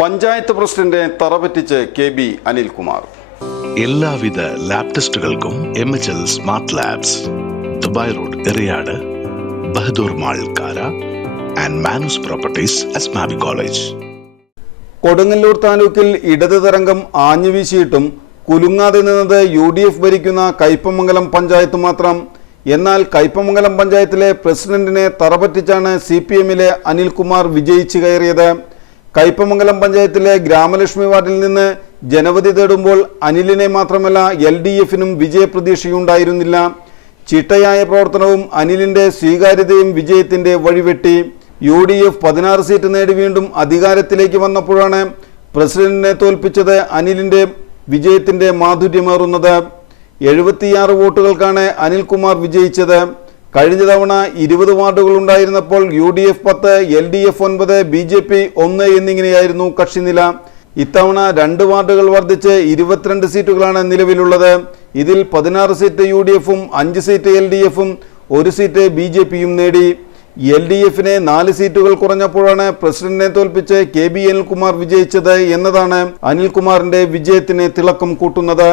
Panchayat president തറപറ്റിച്ച് K B. Anilkumar. എല്ലാവിധ lab ടെസ്റ്റുകൾക്കും MHL smart labs, Dubai road, Eriyad, Bahadur mall, Kara and Manus properties, Asmabi college. Kodungallur താലൂക്കിൽ ഇടത് തരംഗം ആഞ്ഞുവീശിയിട്ടും കുലുങ്ങാതെ നിന്നത് UDF ഭരിക്കുന്ന കയ്പമംഗലം പഞ്ചായത്ത് മാത്രം. എന്നാൽ കയ്പമംഗലം പഞ്ചായത്തിലെ പ്രസിഡന്റിനെ തറപറ്റിച്ചാണ് CPM-ലെ അനിൽകുമാർ വിജയിച്ചു കയറിയത്. കയ്പമംഗലം പഞ്ചായത്തിലെ ഗ്രാമലക്ഷ്മി വാർഡിൽ നിന്ന് ജനവധി തേടുമ്പോൾ അനിലിനെ മാത്രമല്ല LDF-നും വിജയപ്രതീക്ഷയുണ്ടായിരുന്നില്ല. ചിട്ടയായ പ്രവർത്തനവും അനിലിന്റെ സ്വീകാര്യതയും വിജയത്തിന്റെ വഴിവെട്ടി. UDF 16 സീറ്റ് നേടി വീണ്ടും അധികാരത്തിലേക്ക് വന്നപ്പോഴാണ് പ്രസിഡന്റിനെ തോൽപ്പിച്ചത് അനിലിന്റെ വിജയത്തിന്റെ മാധുര്യമേറുന്നത്. 76 വോട്ടുകൾക്കാണ് അനിൽകുമാർ വിജയിച്ചത്. കഴിഞ്ഞ തവണ 20 വാർഡുകൾ ഉണ്ടായിരുന്നപ്പോൾ UDF 10, LDF 9, BJP 1 എന്നിങ്ങനെയായിരുന്നു കക്ഷിനില. ഇത്തവണ 2 വാർഡുകൾ വർദ്ധിച്ച് 22 സീറ്റുകളാണ് നിലവിലുള്ളത്. ഇതിൽ 16 സീറ്റ് UDF-ഉം 5 സീറ്റ് LDF-ഉം 1 സീറ്റ് BJP-യും നേടി. LDF-ന് 4 സീറ്റുകൾ കുറഞ്ഞപ്പോഴാണ് പ്രസിഡന്റിനെ തോൽപ്പിച്ച് കെ.ബി. അനിൽകുമാർ വിജയിച്ചത് എന്നതാണ് അനിൽകുമാറിന്റെ വിജയത്തിന് തിളക്കം കൂട്ടുന്നത്.